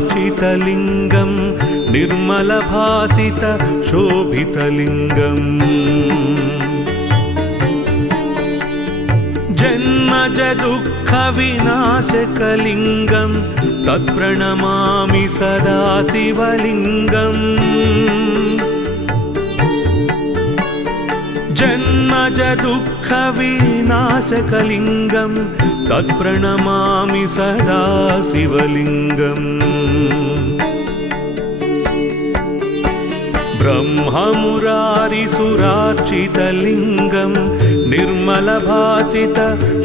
ब्रह्ममुरारिसुरार्चितलिङ्गं निर्मलभासित शोभितलिङ्गम् जन्मजदुःखविनाशकलिङ्गं तत्प्रणमामि सदा शिवलिङ्गम् जन्मजदुःखविनाशकलिङ्गं तत्प्रणमामि सदा शिवलिङ्गम् ब्रह्ममुरारिसुरार्चितलिङ्गं निर्मलभासित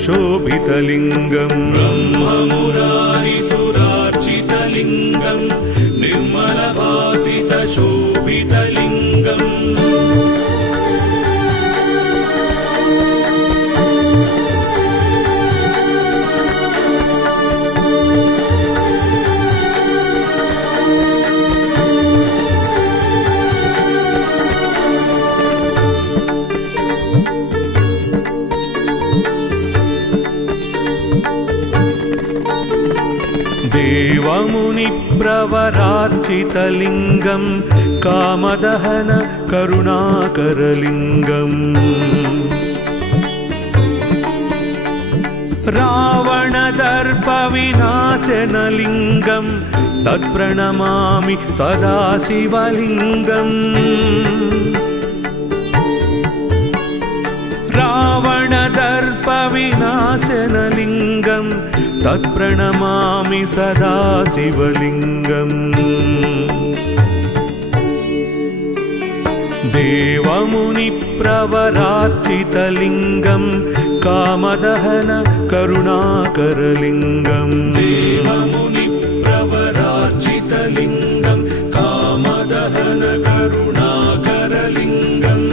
शोभितलिङ्गं ब्रह्ममुरारिसुरार्चितलिङ्गं निर्मलभासित शोभितलिङ्गम् देवमुनिप्रवरार्चितलिङ्गं कामदहन करुणाकरलिङ्गम् रावणदर्पविनाशनलिङ्गं तत्प्रणमामि सदा शिवलिङ्गम् रावणदर्पविनाशनलिङ्गं तत्प्रणमामि सदा शिवलिङ्गम् देवमुनिप्रवरार्चितलिङ्गं कामदहन करुणाकरलिङ्गं देवमुनिप्रवरार्चितलिङ्गं कामदहन करुणाकरलिङ्गम्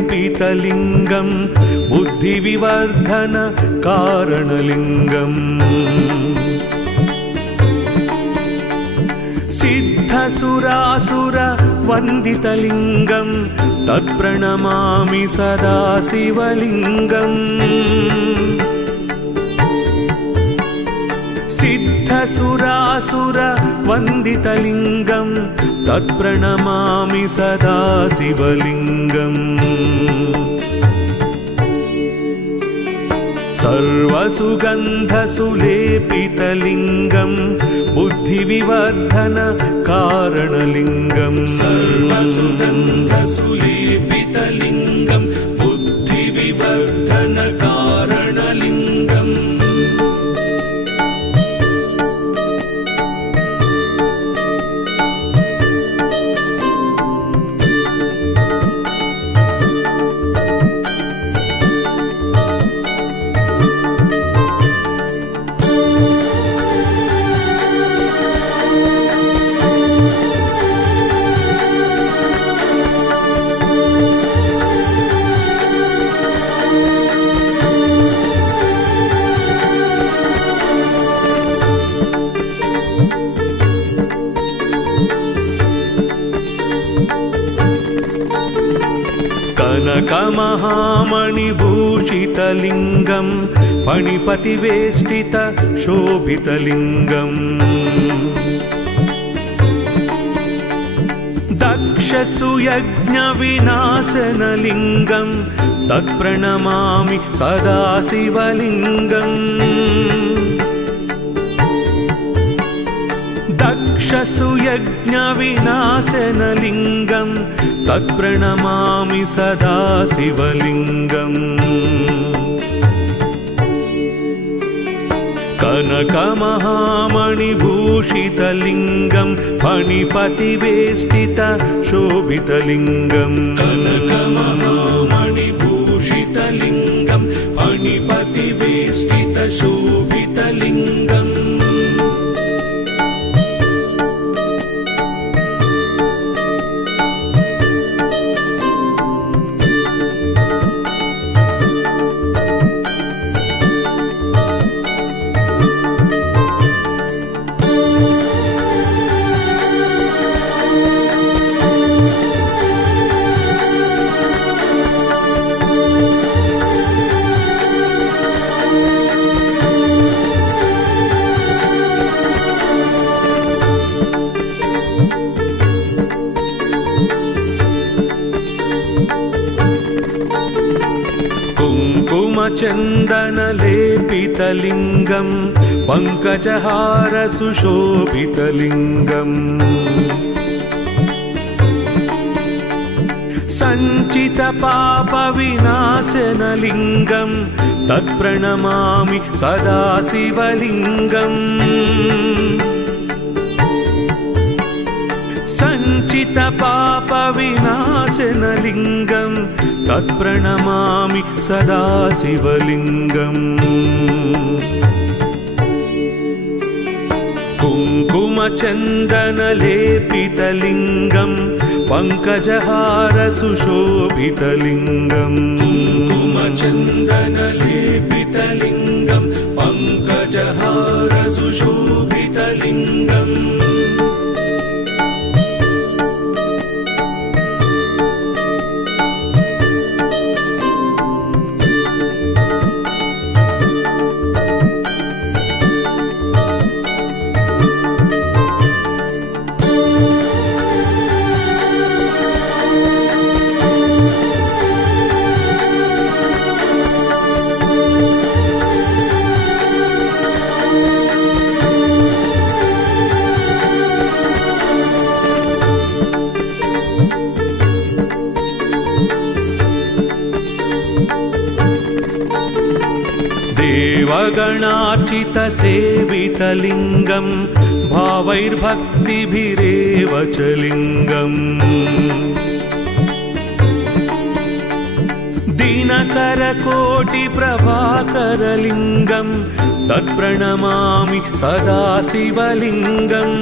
सर्वसुगन्धसुलेपितलिङ्गं बुद्धिविवर्धन कारणलिङ्गम् सिद्धसुरासुरवन्दितलिङ्गं तत्प्रणमामि सदा शिवलिङ्गम् सिद्धसुरासुरवन्दितलिङ्गं तत्प्रणमामि सदा शिवलिङ्गम् सर्वसुगन्धसुलेपितलिङ्गं बुद्धिविवर्धन कारणलिङ्गं सर्वसुगन्धसुलेपितलिङ्गं बुद्धिविवर्धन कारणलिङ्गम् कनकमहामणिभूषितलिङ्गं फणिपतिवेष्टित शोभितलिङ्गम् दक्षसुयज्ञविनाशनलिङ्गं तत्प्रणमामि सदा शिवलिङ्गम् सुयज्ञविनाशनलिङ्गं तत्प्रणमामि सदा शिवलिङ्गम् कनकमहामणिभूषितलिङ्गं फणिपतिवेष्टितशोभितलिङ्गम् कनकमहामणिभूषितलिङ्गं फणिपतिवेष्टितशोभितलिङ्गम् कुङ्कुमचन्दनलेपितलिङ्गं पङ्कजहारसुशोभितलिङ्गम् सञ्चितपापविनाशनलिङ्गं तत्प्रणमामि सदा शिवलिङ्गम् सञ्चितपापविनाशनलिङ्गं तत्प्रणमामि सदा शिवलिङ्गम् कुङ्कुमचन्दनलेपितलिङ्गं पङ्कजहारसुशोभितलिङ्गम् कुङ्कुमचन्दनलेपितलिङ्गं पङ्कजहारसुशोभितलिङ्गम् देवगणार्चितसेवितलिङ्गं भावैर्भक्तिभिरेव च लिङ्गम् दिनकरकोटिप्रभाकरलिङ्गं तत्प्रणमामि सदा शिवलिङ्गम्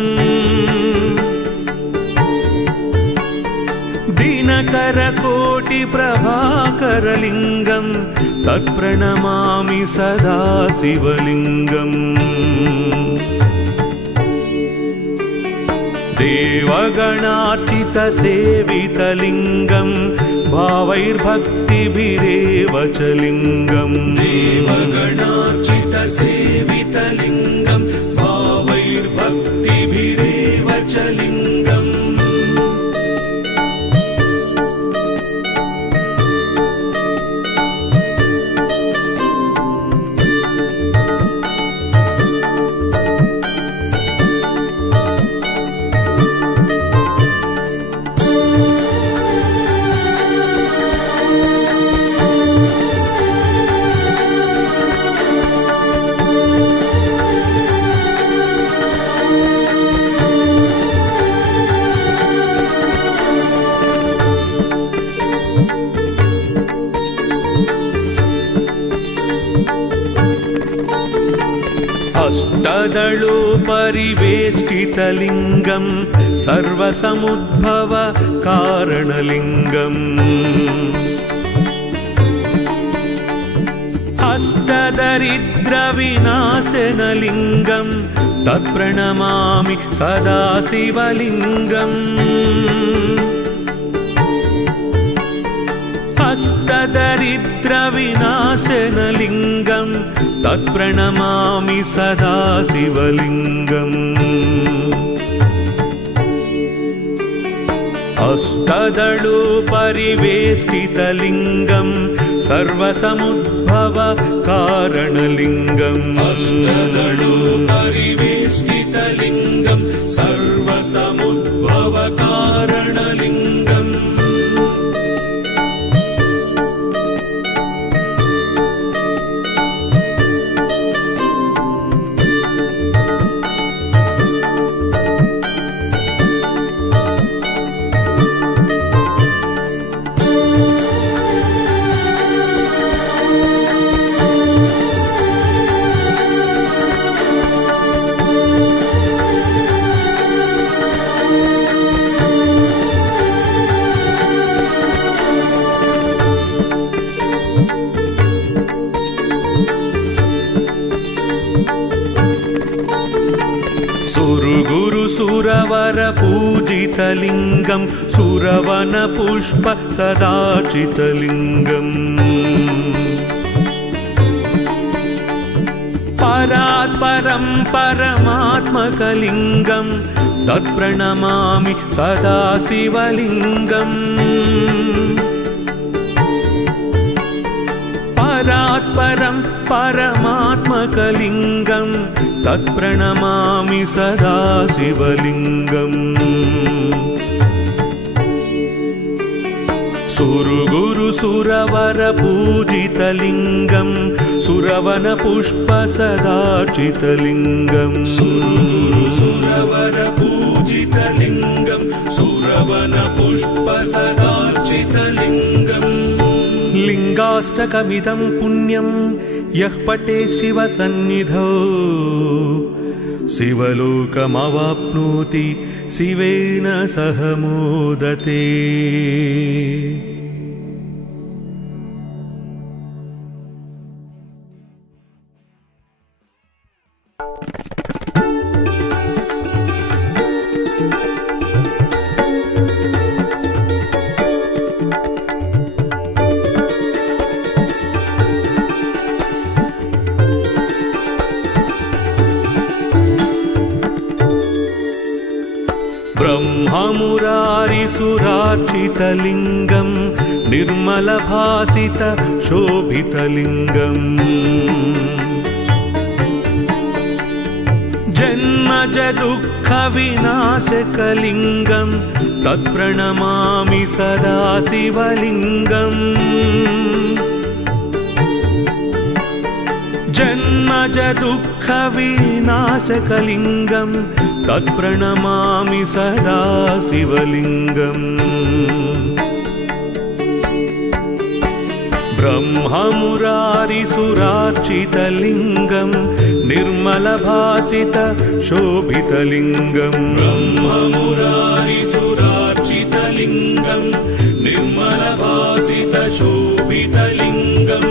दिनकरकोटिप्रभाकरलिङ्गं तत्प्रणमामि सदा शिवलिङ्गम् देवगणार्चितसेवितलिङ्गं भावैर्भक्तिभिरेव च लिङ्गम् देवगणार्चितसेवितलिङ्गं भावैर्भक्तिभिरेव च लिङ्गम् अष्टदलोपरिवेष्टितलिङ्गं सर्वसमुद्भव कारणलिङ्गम् अष्टदरिद्रविनाशनलिङ्गं तत्प्रणमामि सदा शिवलिङ्गम् अष्टदरिद्रविनाशनलिङ्गं तत्प्रणमामि सदा शिवलिङ्गम् अष्टदलोपरिवेष्टितलिङ्गं सर्वसमुद्भव कारणलिङ्गम् अष्टदलोपरिवेष्टितलिङ्गं सर्व सुरवरपूजितलिङ्गं सुरवनपुष्प सदार्चितलिङ्गम् परात्परं परमात्मकलिङ्गं तत्प्रणमामि सदा शिवलिङ्गम् परात्परं परमात्मकलिङ्गं तत्प्रणमामि सदा शिवलिङ्गम् सुरगुरु सुरवरपूजितलिङ्गं सुरवनपुष्प सदार्चितलिङ्गं सुरगुरु सुरवरपूजितलिङ्गं सुरवनपुष्प सदार्चितलिङ्गम् लिङ्गाष्टकमिदं पुण्यं यः पठे शिवसन्निधौ शिवलोकमवाप्नोति शिवेन सह मोदते। ब्रह्ममुरारिसुरार्चितलिङ्गं निर्मलभासित शोभितलिङ्गम् जन्मजदुःखविनाशकलिङ्गं तत्प्रणमामि सदा शिवलिङ्गम् जन्मजदुःखविनाशकलिङ्गं तत्प्रणमामि सदा शिवलिङ्गम् ब्रह्ममुरारिसुरार्चितलिङ्गं निर्मलभासित शोभितलिङ्गं ब्रह्ममुरारिसुरार्चितलिङ्गं निर्मलभासित शोभितलिङ्गम्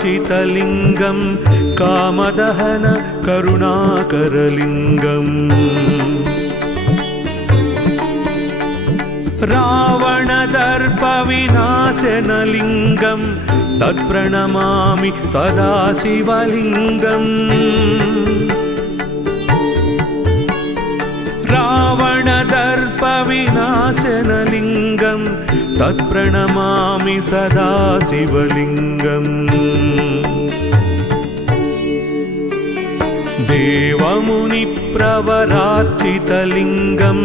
देवमुनिप्रवरार्चितलिङ्गं कामदहन करुणाकरलिङ्गम् रावणदर्पविनाशनलिङ्गं तत्प्रणमामि सदा शिवलिङ्गम् रावणदर्पविनाशनलिङ्गं तत्प्रणमामि सदा शिवलिङ्गम् देवमुनिप्रवरार्चितलिङ्गं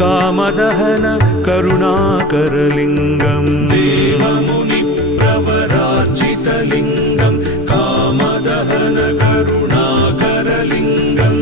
कामदहन करुणाकरलिङ्गं देवमुनिप्रवरार्चितलिङ्गं कामदहन करुणाकरलिङ्गम्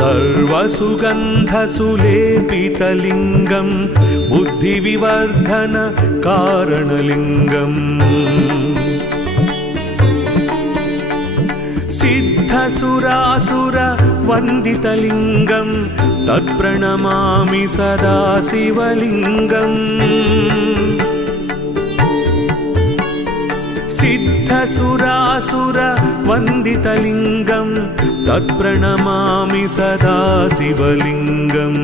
सर्वसुगन्धसुलेपितलिङ्गं बुद्धिविवर्धन कारणलिङ्गम् सिद्धसुरासुरवन्दितलिङ्गं तत्प्रणमामि सदा शिवलिङ्गम् सिद्धसुरासुरवन्दितलिङ्गं तत्प्रणमामि सदा शिवलिङ्गम्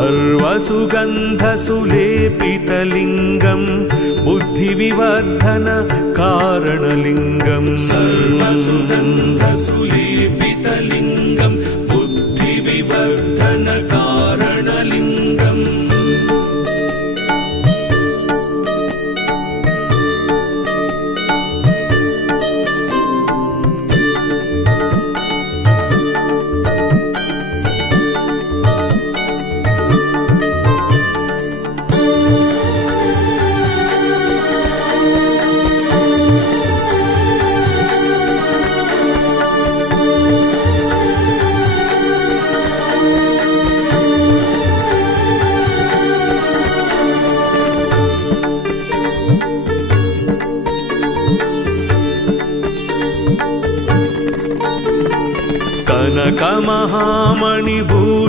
सर्वसुगन्धसुलेपितलिङ्गं बुद्धिविवर्धन कारणलिङ्गं सर्वसुगन्धसुलेपितलिङ्गं बुद्धिविवर्धन कारणलिङ्गम्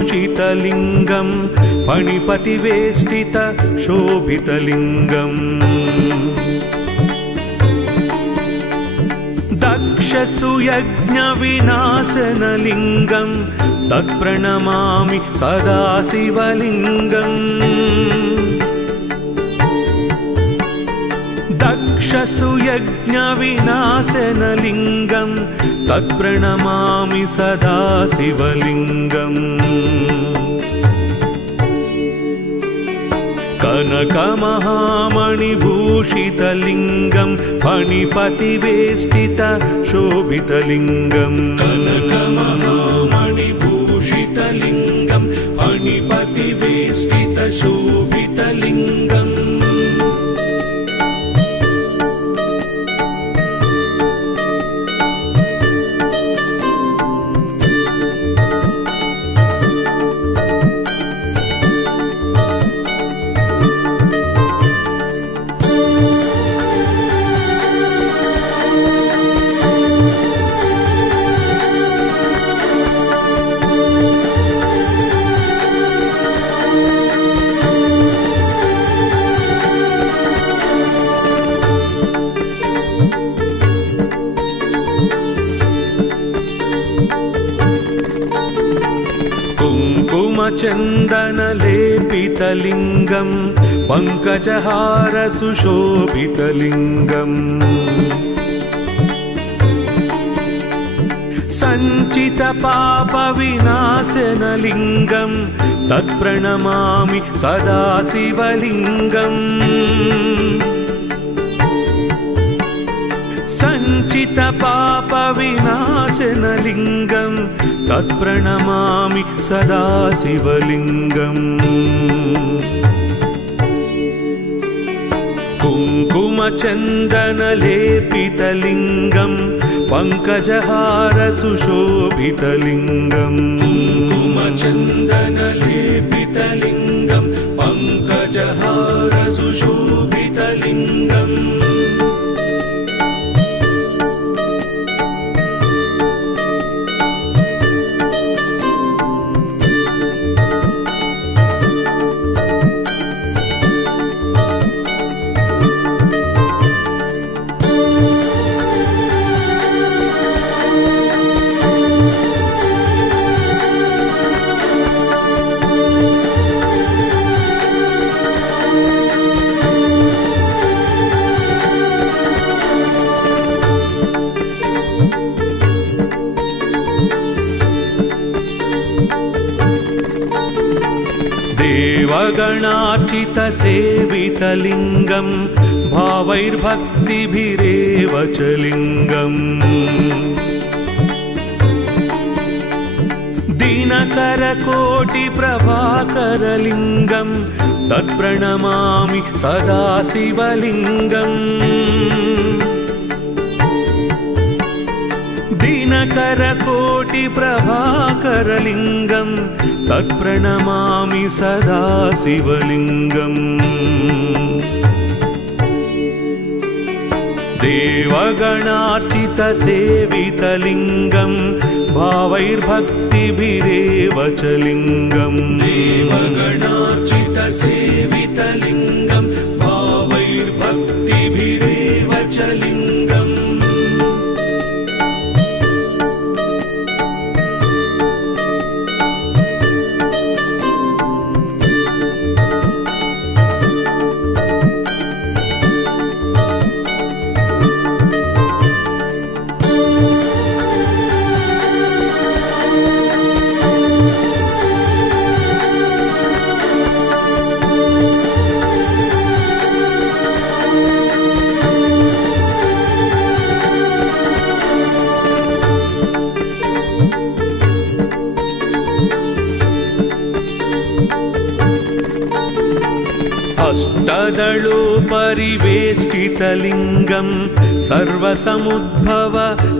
कनकमहामणिभूषितलिङ्गं फणिपतिवेष्टित शोभितलिङ्गम् दक्षसुयज्ञविनाशनलिङ्गं तत्प्रणमामि सदा शिवलिङ्गम् दक्षसुयज्ञविनाशनलिङ्गं तत्प्रणमामि सदा शिवलिङ्गम् कनकमहामणिभूषितलिङ्गं फणिपतिवेष्टित शोभितलिङ्गम् कनकमहामणिभूषितलिङ्गं फणिपतिवेष्टित शोभितलिङ्गम् कुङ्कुमचन्दनलेपितलिङ्गं पङ्कजहार सुशोभितलिङ्गम् सञ्चितपापविनाशनलिङ्गं तत्प्रणमामि सदा शिवलिङ्गम् सञ्चितपापविनाशनलिङ्गं तत्प्रणमामि सदा शिवलिङ्गम् कुङ्कुमचन्दनलेपितलिङ्गं पङ्कजहार सुशोभितलिङ्गम् कुङ्कुमचन्दनलेपितलिङ्गं पङ्कजहार सुशोभितलिङ्गम् देवगणार्चितसेवितलिङ्गं भावैर्भक्तिभिरेव च लिङ्गम् दिनकरकोटिप्रभाकरलिङ्गं तत्प्रणमामि सदा शिवलिङ्गम् दिनकरकोटिप्रभाकरलिङ्गं तत्प्रणमामि सदा शिवलिङ्गम् देवगणार्चितसेवितलिङ्गं भावैर्भक्तिभिरेव च लिङ्गम् देवगणार्चितसेवितलिङ्गं भावैर्भक्तिभिरेव च लिङ्गम् अष्टदलो परिवेष्टितलिङ्गं सर्वसमुद्भव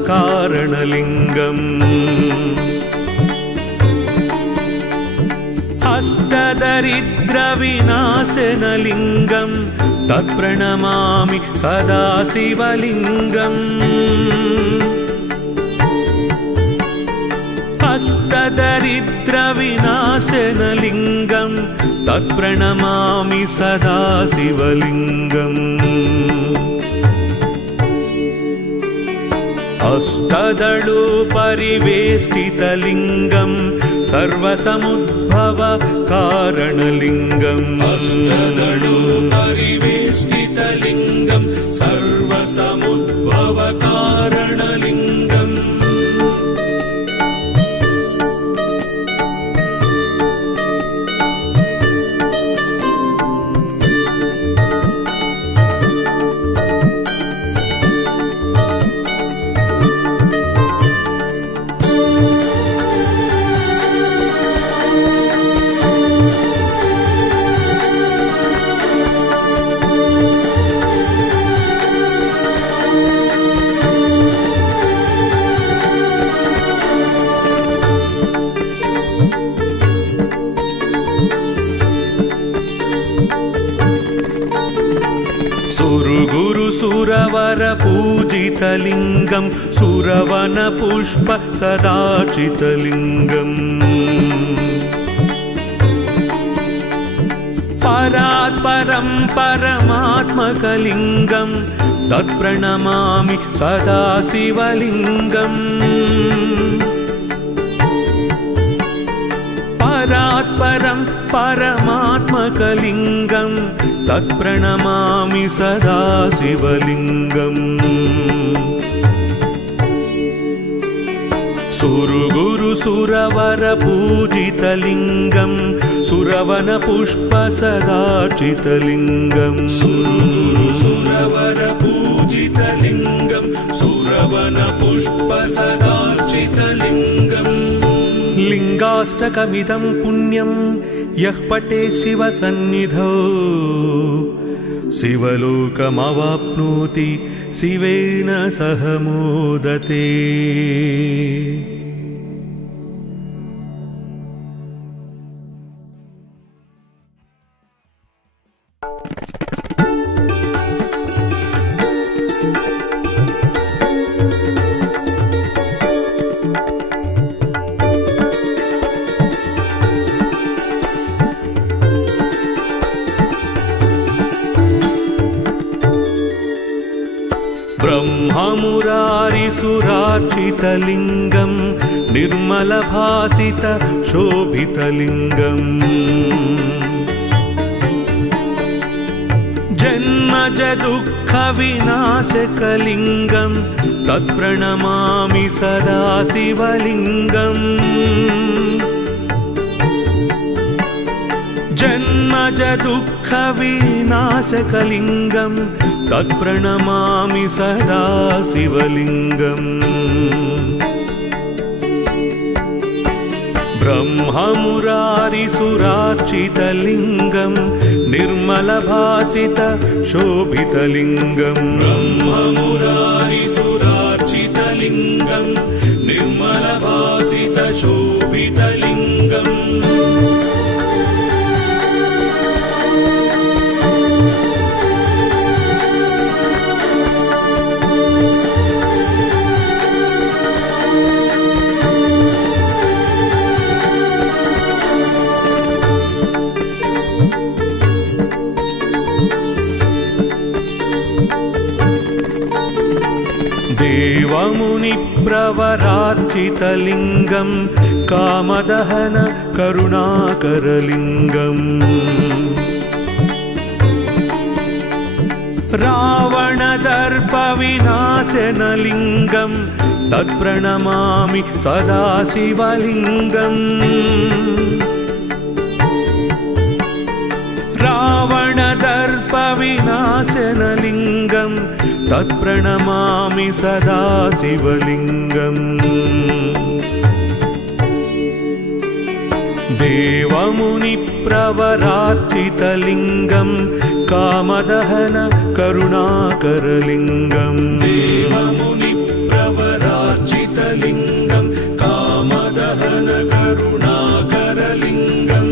कारणलिङ्गम् अष्टदरिद्रविनाशनलिङ्गं तत्प्रणमामि सदा शिवलिङ्गम् अष्टदरिद्रविनाशनलिङ्गं तत्प्रणमामि सदा शिवलिङ्गम् अष्टदलो परिवेष्टितलिङ्गं सर्वसमुद्भव कारणलिङ्गम् अष्टदलो परिवेष्टितलिङ्गं सर्वसमुद्भव कारणलिङ्गम् सुरवर पूजितलिङ्गं सुरवन पुष्प सदार्चितलिङ्गम् परात्परं परमात्मकलिङ्गं तत्प्रणमामि सदा शिवलिङ्गम् परात्परं परमात्मकलिङ्गं तत्प्रणमामि सदा शिवलिङ्गम् सुरवर पूजितलिङ्गं सुरवन पुष्प सदार्चितलिङ्गम् सुरवर पूजितलिङ्गं सुरवन पुष्प सदार्चितलिङ्गम् लिङ्गाष्टकमिदं पुण्यं यः पठे शिवसन्निधौ शिवलोकमवाप्नोति शिवेन सह मोदते। ब्रह्ममुरारिसुरार्चितलिङ्गं निर्मलभासित शोभितलिङ्गम् जन्मजदुःखविनाशकलिङ्गं तत्प्रणमामि सदा शिवलिङ्गम् जन्मजदुःखविनाशकलिङ्गं तत्प्रणमामि सदा शिवलिङ्गम् ब्रह्ममुरारिसुरार्चितलिङ्गं निर्मलभासित शोभितलिङ्गम् ब्रह्ममुरारिसुरार्चितलिङ्गं निर्मलभासित शोभितलिङ्गम् देवमुनिप्रवरार्चितलिङ्गं कामदहन करुणाकरलिङ्गम् रावणदर्पविनाशनलिङ्गं तत्प्रणमामि सदा शिवलिङ्गम् रावणदर्पविनाशनलिङ्गं तत्प्रणमामि सदा शिवलिङ्गम् देवमुनिप्रवरार्चितलिङ्गं कामदहन करुणाकरलिङ्गं देवमुनिप्रवरार्चितलिङ्गं कामदहन करुणाकरलिङ्गम्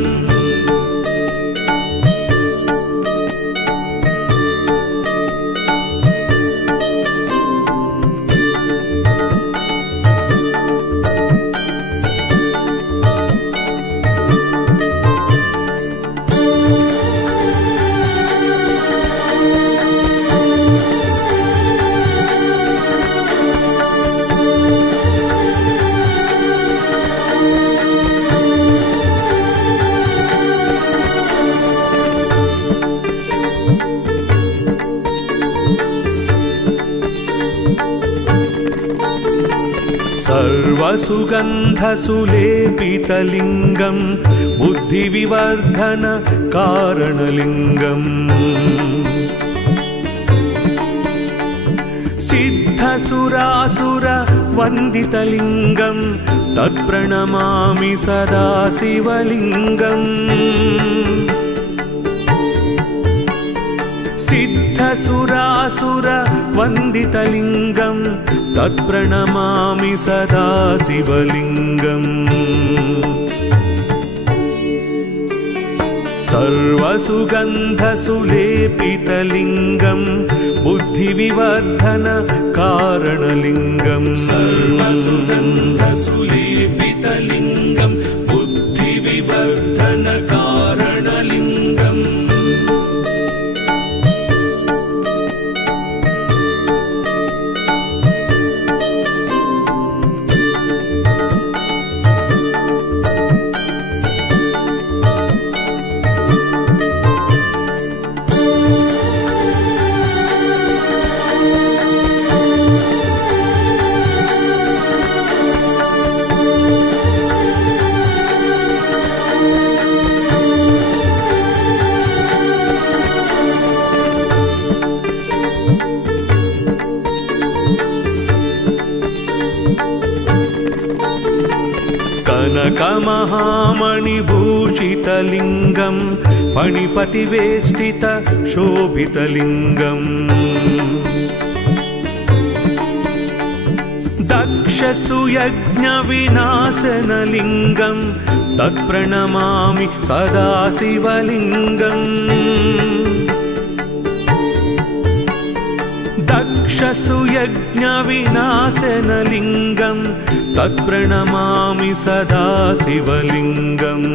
सर्वसुगन्धसुलेपितलिङ्गं बुद्धिविवर्धन कारणलिङ्गम् सिद्धसुरासुरवन्दितलिङ्गं तत्प्रणमामि सदा शिवलिङ्गम् सिद्धसुरासुरवन्दितलिङ्गं तत्प्रणमामि सदा शिवलिङ्गम् सर्वसुगन्धसुलेपितलिङ्गं बुद्धिविवर्धन कारणलिङ्गं सर्वसुगन्धसुलेपितलिङ्गं बुद्धिविवर्धन कारणलिङ्गम् कनकमहामणिभूषितलिङ्गं फणिपतिवेष्टित शोभितलिङ्गम् दक्षसुयज्ञविनाशनलिङ्गं तत्प्रणमामि सदा शिवलिङ्गम् दक्षसुयज्ञविनाशनलिङ्गं तत्प्रणमामि सदा शिवलिङ्गम्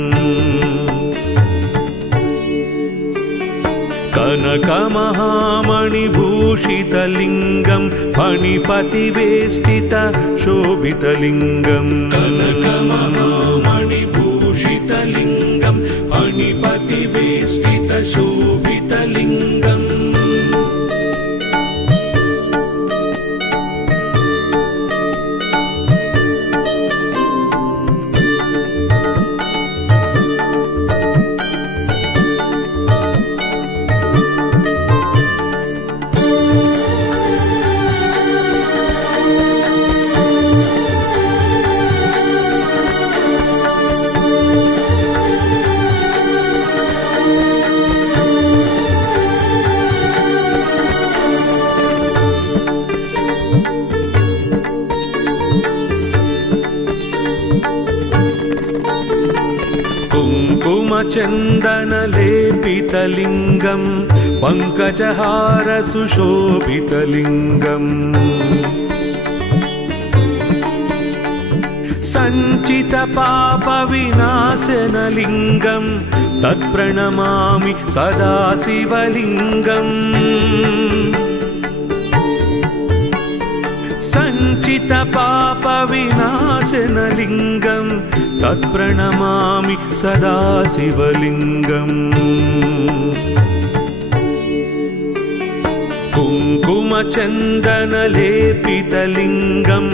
कनकमहामणिभूषितलिङ्गं फणिपतिवेष्टित शोभितलिङ्गम् कनकमहामणिभूषितलिङ्गं फणिपतिवेष्टित शोभितलिङ्गम् कुङ्कुमचन्दनलेपितलिङ्गं पङ्कजहार सुशोभितलिङ्गम् सञ्चितपापविनाशनलिङ्गं तत्प्रणमामि सदा शिवलिङ्गम् सञ्चितपापविनाशनलिङ्गं तत्प्रणमामि सदा शिवलिङ्गम् कुङ्कुमचन्दनलेपितलिङ्गं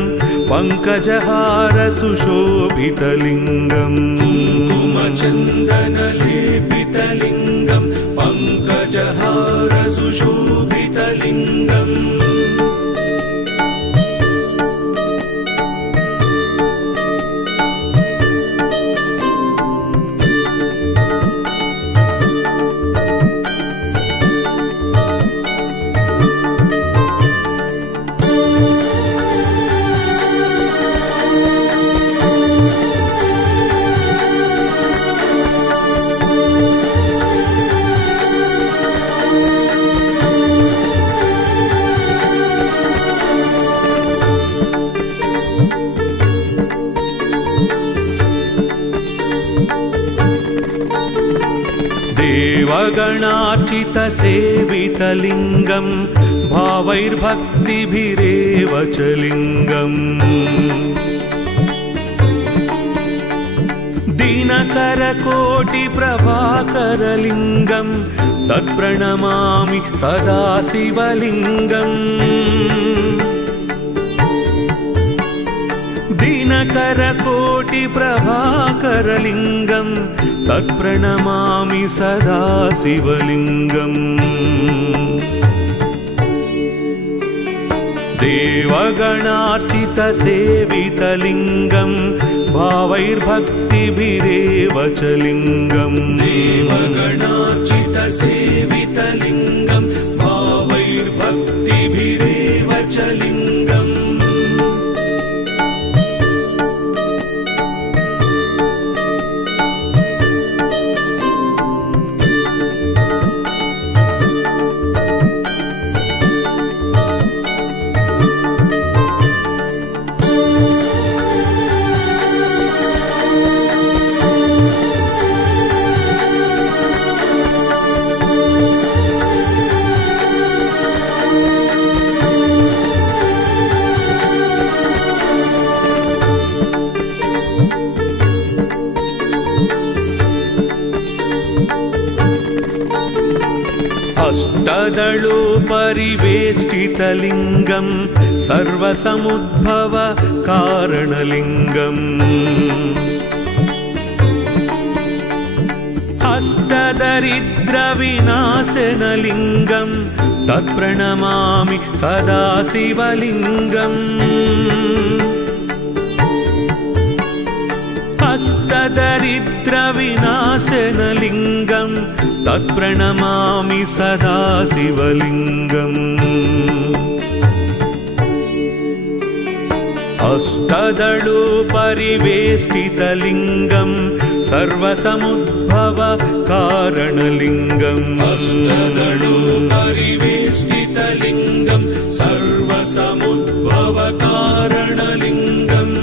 पङ्कजहार सुशोभितलिङ्गम् कुङ्कुमचन्दनलेपितलिङ्गं पङ्कजहार सुशोभितलिङ्गम् देवगणार्चितसेवितलिङ्गं भावैर्भक्तिभिरेव च लिङ्गम् दिनकरकोटिप्रभाकरलिङ्गं तत्प्रणमामि सदा शिवलिङ्गम् दिनकरकोटिप्रभाकरलिङ्गं तत्प्रणमामि सदा शिवलिङ्गम् देवगणार्चितसेवितलिङ्गं भावैर्भक्तिभिरेव च लिङ्गम् देवगणार्चितसेवितलिङ्गं भावैर्भक्तिभिरेव च लिङ्गम् अष्टदलोपरिवेष्टितलिङ्गं सर्वसमुद्भव कारणलिङ्गम् अष्टदरिद्रविनाशनलिङ्गं तत्प्रणमामि सदा शिवलिङ्गम् अष्टदरिद्रविनाशनलिङ्गं तत्प्रणमामि सदा शिवलिङ्गम् अष्टदलोपरिवेष्टितलिङ्गं सर्वसमुद्भव कारणलिङ्गम् अष्टदलोपरिवेष्टितलिङ्गं सर्वसमुद्भव कारणलिङ्गम्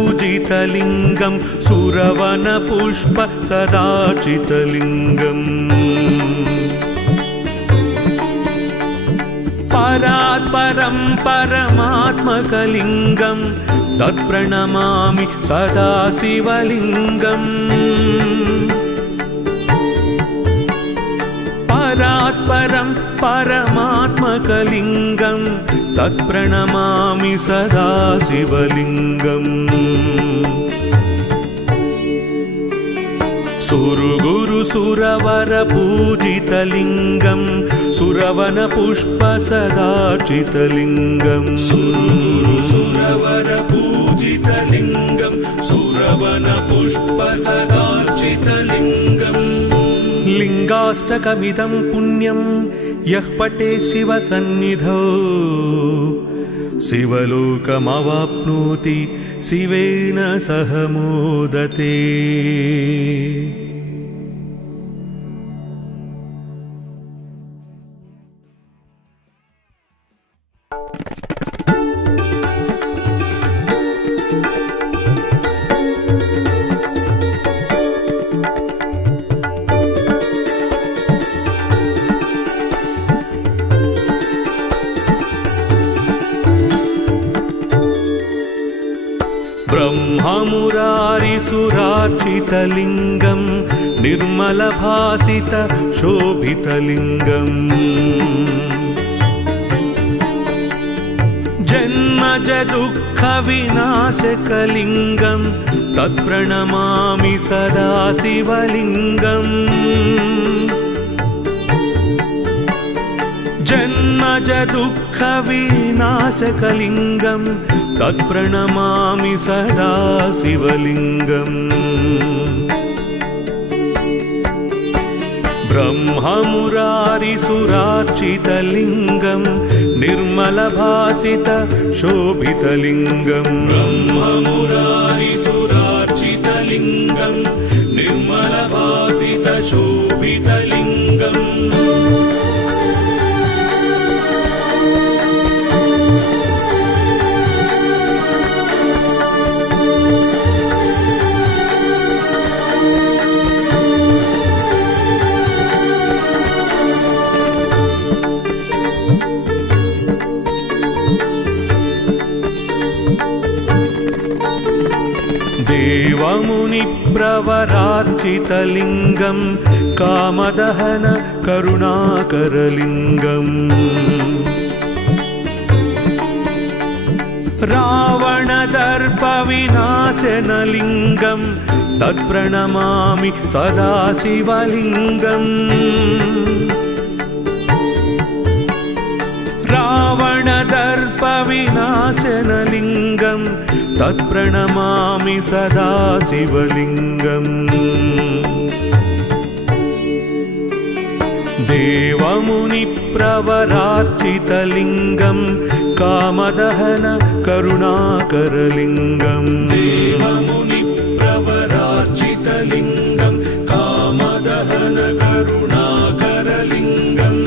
सुरवरपूजितलिङ्गं सुरवनपुष्प सदार्चितलिङ्गम् परात्परं परमात्मकलिङ्गं तत्प्रणमामि सदा शिवलिङ्गम् परात्परं परमात्मकलिङ्गं तत्प्रणमामि सदा शिवलिङ्गम् सुरवरपूजितलिङ्गं सुरवनपुष्प सदार्चितलिङ्गम् सुरवरपूजितलिङ्गं सुरवनपुष्प सदार्चितलिङ्गम् लिङ्गाष्टकमिदं पुण्यं यः पठे शिवसन्निधौ शिवलोकमवाप्नोति शिवेन सह मोदते। ब्रह्ममुरारिसुरार्चितलिङ्गं निर्मलभासित शोभितलिङ्गम् जन्मजदुःखविनाशकलिङ्गं तत्प्रणमामि सदा शिवलिङ्गम् जन्मज दुःखविनाशकलिङ्गं तत्प्रणमामि सदा शिवलिङ्गम् ब्रह्ममुरारिसुरार्चितलिङ्गं निर्मलभासित शोभितलिङ्गं ब्रह्ममुरारिसुरार्चितलिङ्गं निर्मलभासित शोभितलिङ्गम् देवमुनिप्रवरार्चितलिङ्गं कामदहन करुणाकरलिङ्गम् रावणदर्पविनाशनलिङ्गं तत्प्रणमामि सदा शिवलिङ्गम् रावणदर्पविनाशनलिङ्गं तत्प्रणमामि सदा शिवलिङ्गम् देवमुनिप्रवरार्चितलिङ्गं कामदहन करुणाकरलिङ्गं देवमुनिप्रवरार्चितलिङ्गं कामदहन करुणाकरलिङ्गम्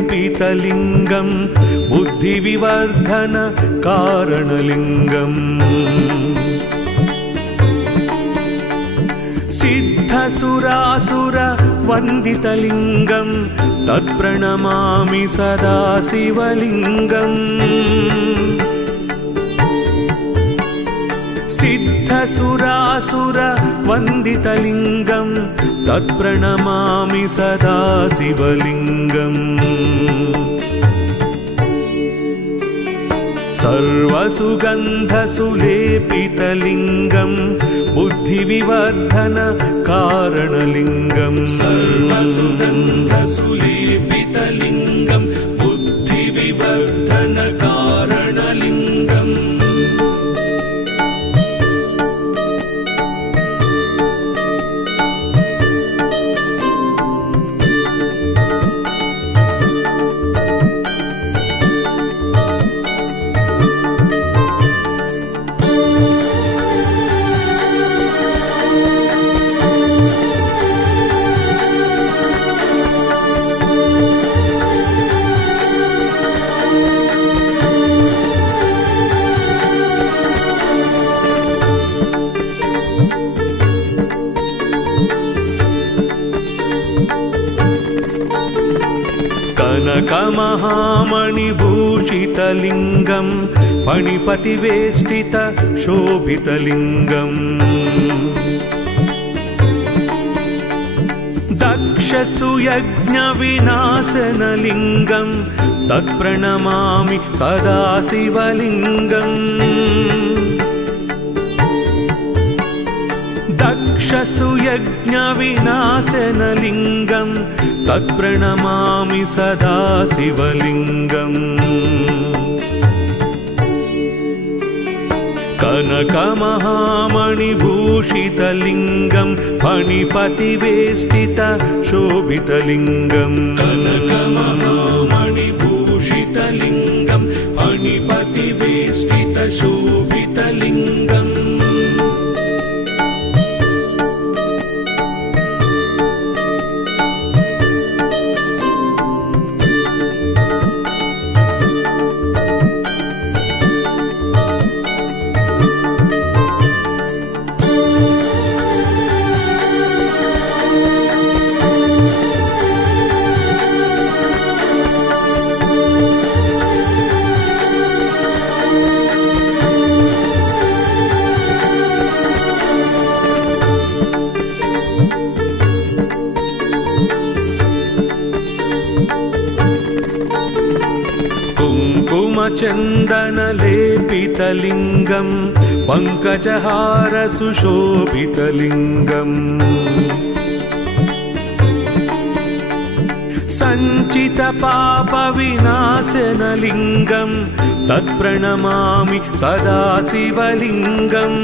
सर्वसुगन्धसुलेपितलिङ्गं बुद्धिविवर्धन कारणलिङ्गम् सिद्धसुरासुरवन्दितलिङ्गं तत्प्रणमामि सदा शिवलिङ्गम् सिद्धसुरासुरवन्दितलिङ्गं तत्प्रणमामि सदा शिवलिङ्गम् सर्वसुगन्धसुलेपितलिङ्गं बुद्धिविवर्धन कारणलिङ्गं सर्वसुगन्धसुलेपितलिङ्गं बुद्धिविवर्धन कारणलिङ्गम् कनकमहामणिभूषितलिङ्गं फणिपतिवेष्टित शोभितलिङ्गम् दक्षसुयज्ञविनाशनलिङ्गं तत्प्रणमामि सदा शिवलिङ्गम् दक्षसुयज्ञविनाशनलिङ्गं तत्प्रणमामि सदा शिवलिङ्गम् कनकमहामणिभूषितलिङ्गं फणिपतिवेष्टित शोभितलिङ्गम् कनकमहामणिभूषितलिङ्गं फणिपतिवेष्टित शोभितलिङ्गम् कुङ्कुमचन्दनलेपितलिङ्गं पङ्कजहार सुशोभितलिङ्गम् सञ्चितपापविनाशनलिङ्गं तत्प्रणमामि सदा शिवलिङ्गम्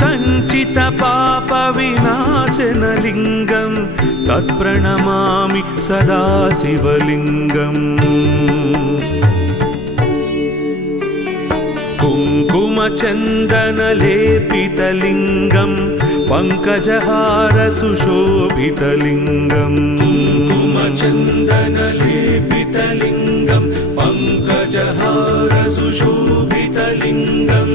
सञ्चितपापविनाशनलिङ्गं तत्प्रणमामि सदा शिवलिङ्गम् कुङ्कुमचन्दनलेपितलिङ्गं पङ्कजहार सुशोभितलिङ्गम् कुङ्कुमचन्दनलेपितलिङ्गं पङ्कजहार सुशोभितलिङ्गम्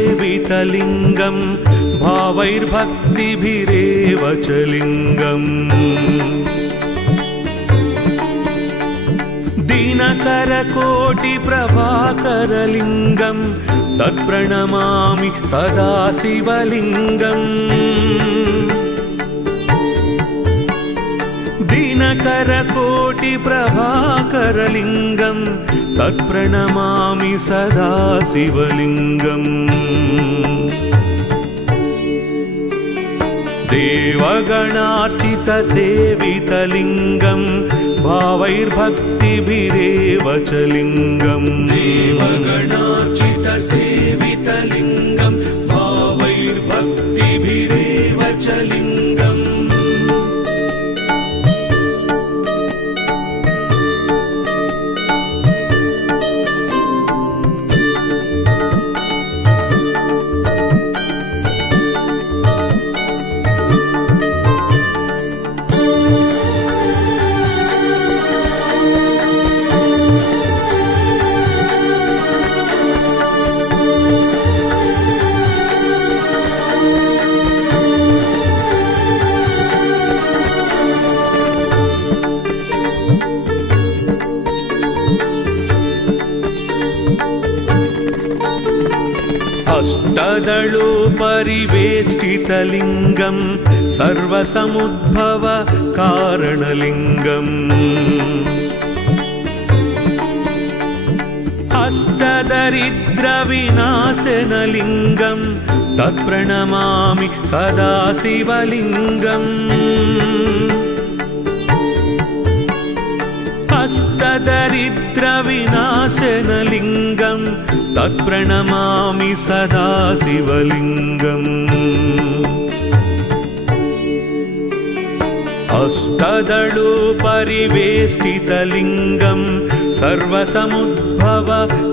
देवगणार्चितसेवितलिङ्गं भावैर्भक्तिभिरेव च लिङ्गम् दिनकरकोटिप्रभाकरलिङ्गं तत्प्रणमामि सदा शिवलिङ्गम् दिनकरकोटिप्रभाकरलिङ्गं तत्प्रणमामि सदा शिवलिङ्गम् देवगणार्चितसेवितलिङ्गं भावैर्भक्तिभिरेव च लिङ्गम् देवगणार्चितसेवितलिङ्गं भावैर्भक्तिभिरेव च लिङ्गम् अष्टदलोपरिवेष्टितलिङ्गं सर्वसमुद्भव कारणलिङ्गम् अष्टदरिद्रविनाशनलिङ्गं तत्प्रणमामि सदा शिवलिङ्गम् अष्टदरिद्रविनाशनलिङ्गं तत्प्रणमामि सदा शिवलिङ्गम् अष्टदलोपरिवेष्टितलिङ्गं सर्वसमुद्भव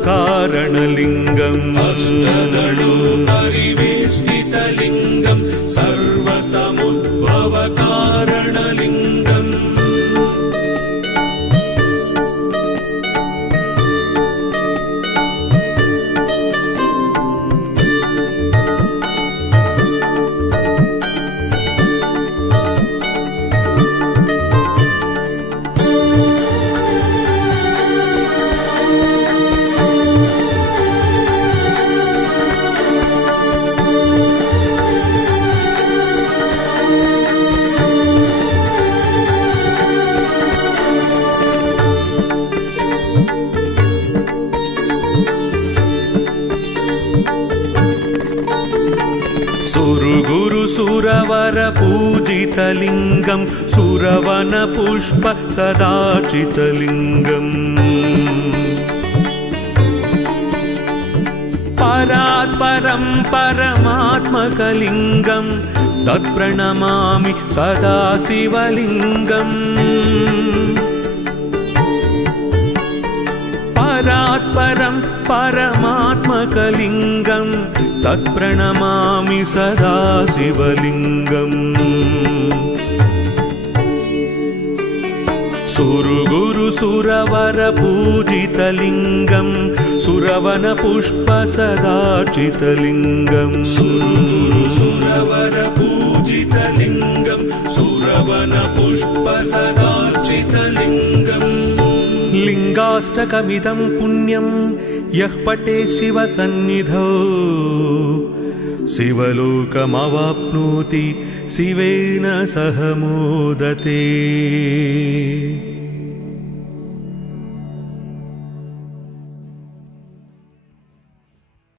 कारणलिङ्गम् अष्टदलोपरिवेष्टितलिङ्गं सर्वसमुद्भव कारणलिङ्गम् सुरवर पूजितलिङ्गं सुरवन पुष्प सदार्चितलिङ्गम् परात्परं परमात्मकलिङ्गं तत्प्रणमामि सदा शिवलिङ्गम् परात् परं परमात्मकलिङ्गं तत्प्रणमामि सदा शिवलिङ्गम् सुरगुरु सुरवर पूजितलिङ्गं सुरवन पुष्प सदार्चितलिङ्गं सुरगुरु सुरवर पूजितलिङ्गं सुरवन पुष्प सदार्चितलिङ्गम् लिङ्गाष्टकमिदं पुण्यं यः पठे शिवसन्निधौ शिवलोकमवाप्नोति शिवेन सह मोदते।